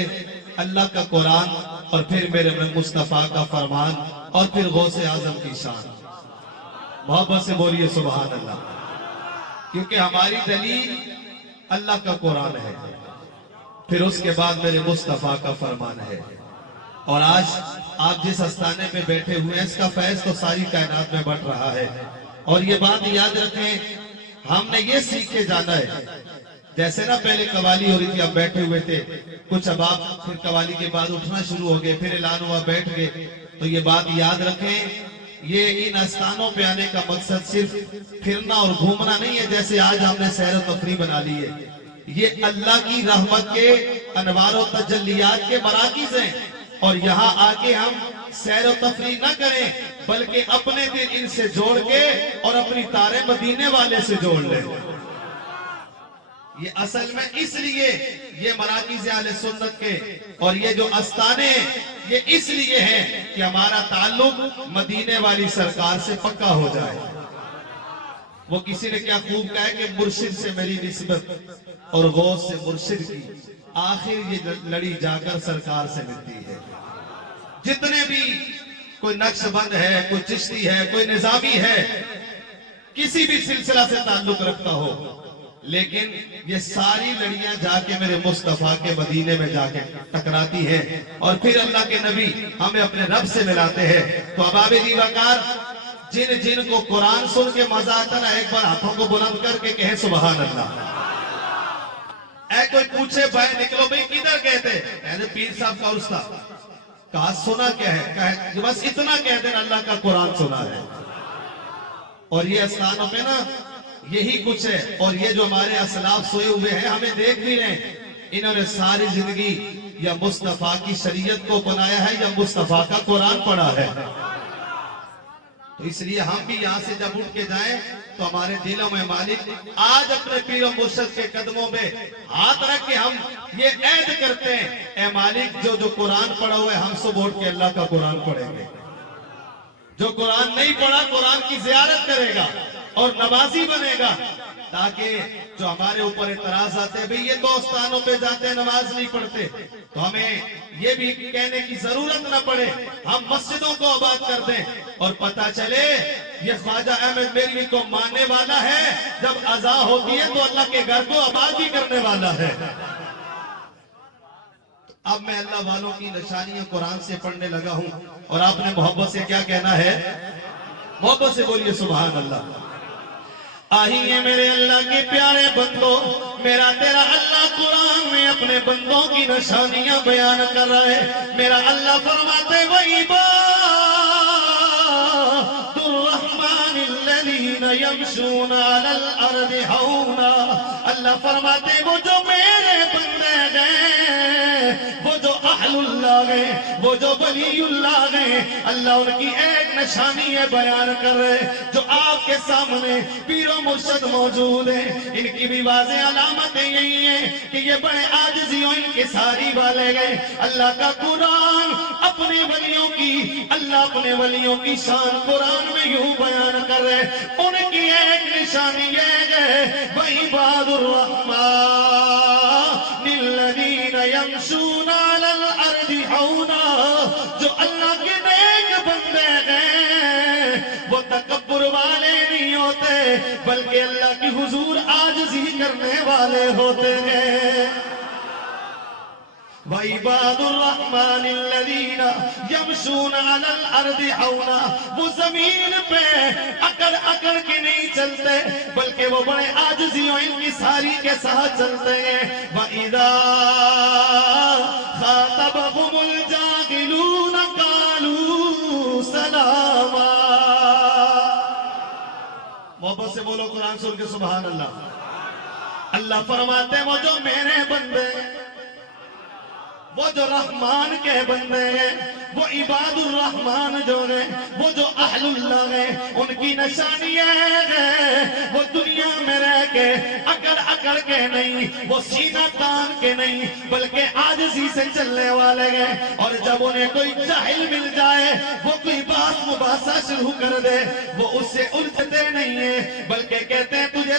پہلے اللہ کا قرآن اور پھر میرے مصطفیٰ کا فرمان اور پھر غوث اعظم کی شان. محبت سے بولیے سبحان اللہ. کیونکہ ہماری دلیل اللہ کا قرآن ہے، پھر اس کے بعد میرے مصطفیٰ کا فرمان ہے. اور آج آپ جس استانے میں بیٹھے ہوئے ہیں اس کا فیض تو ساری کائنات میں بڑھ رہا ہے. اور یہ بات یاد رکھیں، ہم نے یہ سیکھے جانا ہے. جیسے نا پہلے قوالی ہو رہی تھی، اب بیٹھے ہوئے تھے کچھ، اب آپ پھر قوالی کے بعد اٹھنا شروع ہو گئے، پھر اعلان ہوا بیٹھ گئے. تو یہ بات یاد رکھیں، یہ ان استانوں پہ آنے کا مقصد صرف پھرنا اور گھومنا نہیں ہے جیسے آج ہم نے سیر و تفریح بنا لی ہے. یہ اللہ کی رحمت کے انوار و تجلیات کے مراکز ہیں، اور یہاں آ کے ہم سیر و تفریح نہ کریں بلکہ اپنے دل ان سے جوڑ کے اور اپنی تارے مدینے والے سے جوڑ لیں. یہ اصل میں اس لیے یہ مراکز اہل سنت کے اور یہ جو استانے یہ اس لیے ہیں کہ ہمارا تعلق مدینے والی سرکار سے پکا ہو جائے. وہ کسی نے کیا خوب کہا ہے کہ مرشد سے میری نسبت اور غوث سے مرشد کی آخر یہ لڑی جا کر سرکار سے ملتی ہے. جتنے بھی کوئی نقش بند ہے، کوئی چشتی ہے، کوئی نظامی ہے، کسی بھی سلسلہ سے تعلق رکھتا ہو، لیکن یہ ساری لڑیاں جا کے میرے مصطفیٰ کے مدینے میں جا کے ٹکراتی ہیں اور پھر اللہ کے نبی ہمیں اپنے رب سے ملاتے ہیں. تو اباب دیوکار جن کو قرآن سن کے مزہ آتا نا، ایک بار ہاتھوں کو بلند کر کے کہیں سبحان اللہ. اے کوئی پوچھے بھائی نکلو بھئی کدھر کہتے ہیں پیر صاحب کا عرص تھا، کہا سنا کیا ہے، بس اتنا کہتے ہیں اللہ کا قرآن سنا ہے. اور یہ استانوں پہ نا یہی کچھ ہے. اور یہ جو ہمارے اسلاف سوئے ہوئے ہیں ہمیں دیکھ بھی رہے ہیں، انہوں نے ساری زندگی یا مصطفیٰ کی شریعت کو بنایا ہے یا مصطفیٰ کا قرآن پڑھا ہے. تو اس لیے ہم بھی یہاں سے جب اٹھ کے جائیں تو ہمارے دلوں میں مالک آج اپنے پیر و مرشد کے قدموں میں ہاتھ رکھ کے ہم یہ عہد کرتے ہیں، اے مالک جو قرآن پڑھا ہوا ہے ہم سب اٹھ کے اللہ کا قرآن پڑھیں گے. جو قرآن نہیں پڑھا قرآن کی زیارت کرے گا اور نمازی بنے گا. تاکہ جو ہمارے اوپر اعتراض آتے ہیں بھئی یہ تو استانوں پہ جاتے ہیں نماز نہیں پڑھتے، تو ہمیں یہ بھی کہنے کی ضرورت نہ پڑے، ہم مسجدوں کو آباد کر دیں اور پتہ چلے یہ خواجہ احمد بریلوی کو ماننے والا ہے، جب اذان ہوتی ہے تو اللہ کے گھر کو آباد بھی کرنے والا ہے. اب میں اللہ والوں کی نشانیاں قرآن سے پڑھنے لگا ہوں اور آپ نے محبت سے کیا کہنا ہے؟ محبت سے بولیے سبحان اللہ. آئیے میرے اللہ کے پیارے بندوں، میرا تیرا اللہ قرآن میں اپنے بندوں کی نشانیاں بیان کر رہا ہے. میرا اللہ فرماتے وَعِبَادُ الرَّحْمَنِ الَّذِينَ يَمْشُونَ عَلَى الْأَرْضِ هَوْنًا. اللہ فرماتے وہ جو میرے بندے گئے، وہ جو اہل اللہ گئے، وہ جو ولی اللہ گئے، اللہ ان کی ایک نشانی ہے بیان کر رہے. جو آپ کے سامنے پیر و مرشد موجود ہیں، ان کی بھی واضح علامتیں یہی ہیں کہ یہ بڑے عاجزیوں ان کے ساری والے گئے. اللہ کا قرآن اپنے ولیوں کی، اللہ اپنے ولیوں کی شان قرآن میں یوں بیان کر رہے. ان کی ایک نشانی یہ ہے وَعِبَادُ الرَّحْمَنِ الَّذِينَ يَمْشُونَ عَلَى الْأَرْضِ هَوْنًا. جو اللہ کے نیک بندے ہیں وہ تکبر والے نہیں ہوتے بلکہ اللہ کی حضور عاجزی کرنے والے ہوتے ہیں. وَعِبَادُ الرَّحْمَنِ الَّذِينَ يَمْشُونَ عَلَى الْأَرْضِ هَوْنًا. وہ زمین پہ اکڑ اکڑ کے نہیں چلتے بلکہ وہ بڑے عاجزیوں ان کی ساری کے ساتھ چلتے ہیں. وَإِذَا خَاطَبَهُمُ الْجَاهِلُونَ قَالُوا سَلَامًا. محبت سے بولو قرآن سن کے سبحان اللہ. اللہ فرماتے ہیں وہ جو میرے بندے، وہ جو رحمان کے بندے ہیں، وہ عباد الرحمن جو ہیں، وہ جو اہل اللہ ہیں، ان کی نشانیاں ہیں وہ دنیا میں رہ کے اکڑ اکڑ کے نہیں، وہ سینہ تان کے نہیں بلکہ عاجزی سے چلنے والے ہیں. اور جب انہیں کوئی جاہل مل جائے، وہ کوئی بات مباحثہ شروع کر دے، وہ اس سے الجھتے نہیں ہیں بلکہ کہتے ہیں تجھے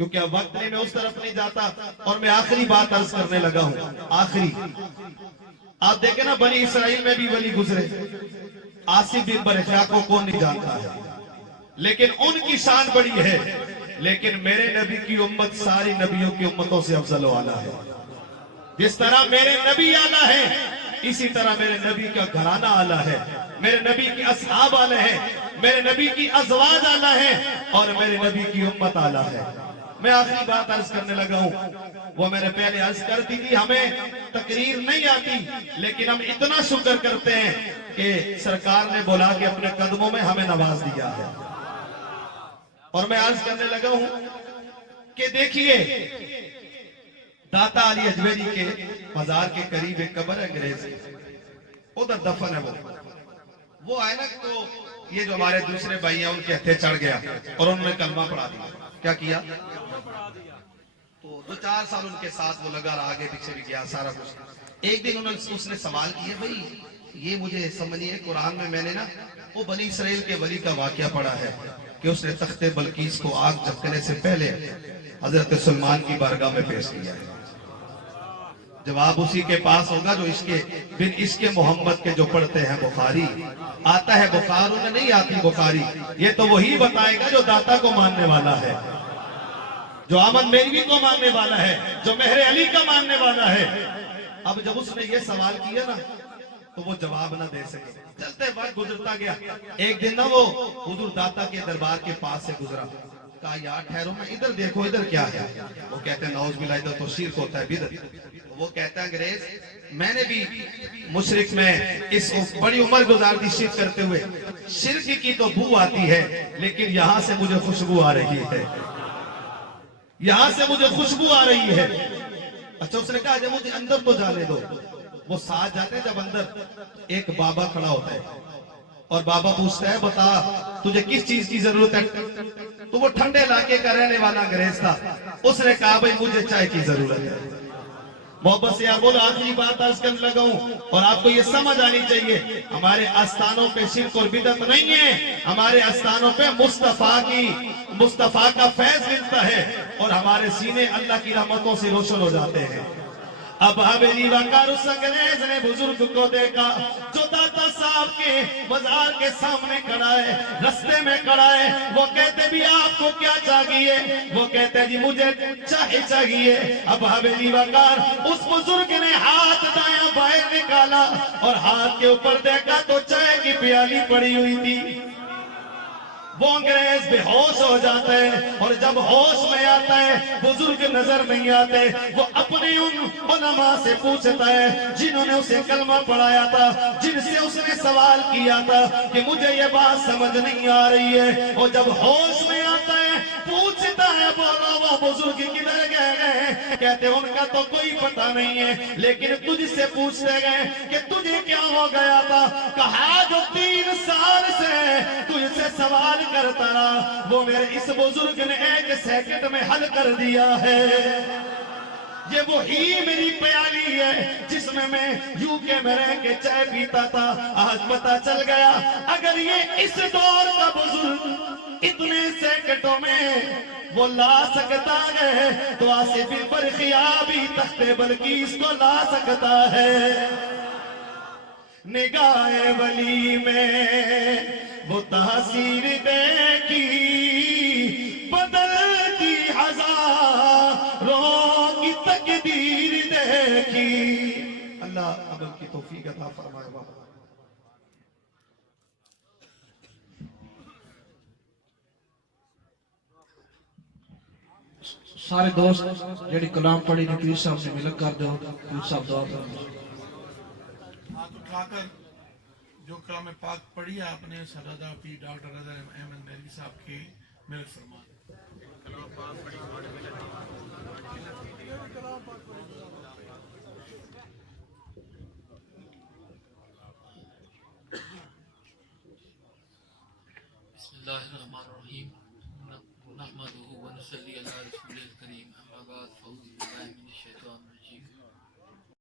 کیونکہ اب وقت نہیں، میں اس طرف نہیں جاتا. اور میں آخری بات عرض کرنے لگا ہوں. آخری، آپ دیکھیں نا بنی اسرائیل میں بھی ولی گزرے. آصف بن برخیا کو کون نہیں جانتا ہے، لیکن ان کی شان بڑی ہے. لیکن میرے نبی کی امت ساری نبیوں کی امتوں سے افضل و اعلیٰ ہے. جس طرح میرے نبی اعلیٰ ہے، اسی طرح میرے نبی کا گھرانہ اعلیٰ ہے، میرے نبی کی اصحاب اعلیٰ ہیں، میرے نبی کی ازواج اعلیٰ ہیں، اور میرے نبی کی امت اعلیٰ ہے. میں آخری بات عرض کرنے لگا ہوں. وہ میں نے پہلے عرض کر دی تھی، ہمیں تقریر نہیں آتی، لیکن ہم اتنا شکر کرتے ہیں کہ سرکار نے بلا کے اپنے قدموں میں ہمیں نواز دیا ہے. اور میں عرض کرنے لگا ہوں کہ دیکھیے، داتا علی اجمیری کے مزار کے قریب ایک قبر ہے انگریز، ادھر دفن ہے. وہ آئے نا، تو یہ جو ہمارے دوسرے بھائی ہیں ان کے ہتھے چڑھ گیا اور انہوں نے کلمہ پڑھا دیا. کیا کیا؟ تو 2-4 سال ان کے ساتھ وہ لگا رہا، آگے پیچھے بھی گیا سارا کچھ. ایک دن اس نے سوال کیا، بھائی یہ مجھے سمجھیے، قرآن میں نے نا وہ بنی اسرائیل کے ولی کا واقعہ پڑھا ہے کہ اس نے تخت بلقیس کو آگ جھپکنے سے پہلے حضرت سلمان کی بارگاہ میں پیش کیا ہے. جواب اسی کے پاس ہوگا جو عشق محمد کے جو پڑھتے ہیں بخاری. آتا ہے بخار، انہیں نہیں آتی بخاری. یہ تو وہی بتائے گا جو داتا کو ماننے والا ہے، جو احمد میروی کو ماننے والا ہے، جو مہر علی کا ماننے والا ہے. اب جب اس نے یہ سوال کیا نا تو وہ جواب نہ دے سکے. چلتے وقت گزرتا گیا. ایک دن نا وہ حضور داتا کے دربار کے پاس سے گزرا. کہا یار ٹھہرو، میں ادھر دیکھو ادھر کیا ہے. وہ کہتے ہیں نعوذ باللہ، ادھر تو شرک ہوتا ہے، بدعت. وہ کہتا ہے انگریز، میں نے بھی مشرک میں اس بڑی عمر گزار دی شرک کرتے ہوئے. شرک کی تو بو آتی ہے، لیکن یہاں سے مجھے خوشبو آ رہی ہے، یہاں سے مجھے خوشبو آ رہی ہے. اچھا، اس نے کہا جب مجھے اندر تو جانے دو. وہ ساتھ جاتے ہیں. جب اندر ایک بابا کھڑا ہوتا ہے اور بابا پوچھتا ہے، بتا تجھے کس چیز کی ضرورت ہے؟ تو وہ ٹھنڈے علاقے کا رہنے والا انگریز تھا. اس نے کہا بھائی مجھے چائے کی ضرورت ہے. محبت سے آپ بولو، آخری بات عرض کرنے لگا ہوں اور آپ کو یہ سمجھ آنی چاہیے، ہمارے آستانوں پہ شرک اور بدعت نہیں ہے. ہمارے آستانوں پہ مصطفیٰ کا فیض ملتا ہے اور ہمارے سینے اللہ کی رحمتوں سے روشن ہو جاتے ہیں. اب حویلی وقار اس انگریز نے بزرگ کو دیکھا جو داتا صاحب کے مزار کے سامنے کھڑا ہے، رستے میں کھڑا ہے. وہ کہتے بھی آپ کو کیا چاہیے؟ وہ کہتے جی مجھے چائے چاہیے. اب حویلی وقار اس بزرگ نے ہاتھ دایاں باہر نکالا اور ہاتھ کے اوپر دیکھا تو چائے کی پیالی پڑی ہوئی تھی. وہ انگریز بے ہوش ہو جاتا ہے اور جب ہوش میں آتا ہے بزرگ نظر نہیں آتے. وہ اپنے ان علماء سے پوچھتا ہے جنہوں نے اسے کلمہ پڑھایا تھا، جن سے اس نے سوال کیا تھا کہ مجھے یہ بات سمجھ نہیں آ رہی ہے. اور جب ہوش میں آتا ہے پوچھتا ہے، بولو وہ بزرگ کدھر گئے؟ کہتے ان کا تو کوئی پتہ نہیں ہے، لیکن تجھ سے پوچھتے گئے کہ تجھے کیا ہو گیا تھا؟ کہا جو 3 سال سے تجھ سے سوال کرتا رہا وہ میرے اس بزرگ نے 1 سیکنڈ میں حل کر دیا ہے. یہ وہی میری پیالی ہے جس میں یوکے میں رہ کے چائے پیتا تھا. آج پتہ چل گیا اگر یہ اس دور کا بزرگ اتنے سیکنڈوں میں وہ لا سکتا ہے تو آصف بن برخیا بھی تخت بلقیس کو لا سکتا ہے. نگاہ ولی میں وہ تاثیر دیکھی بدلتی ہزاروں کی تقدیر دیکھی. اللہ عمل کی توفیق عطا فرمائے. سارے دوست جڑی کلام پڑھی نے پیر صاحب نے ملک کر دو. پیر صاحب دعا فرمائے. ہاتھ اٹھا کر جو کلام پاک پڑھی ہے آپ نے سردار پیر ڈاکٹر رضا احمد میروی صاحب کی ملک فرمائے. بسم اللہ الرحمن الرحیم. نحمده ونصلی علی رسول الکریم. اما بعد فاعوذ باللہ من الشیطان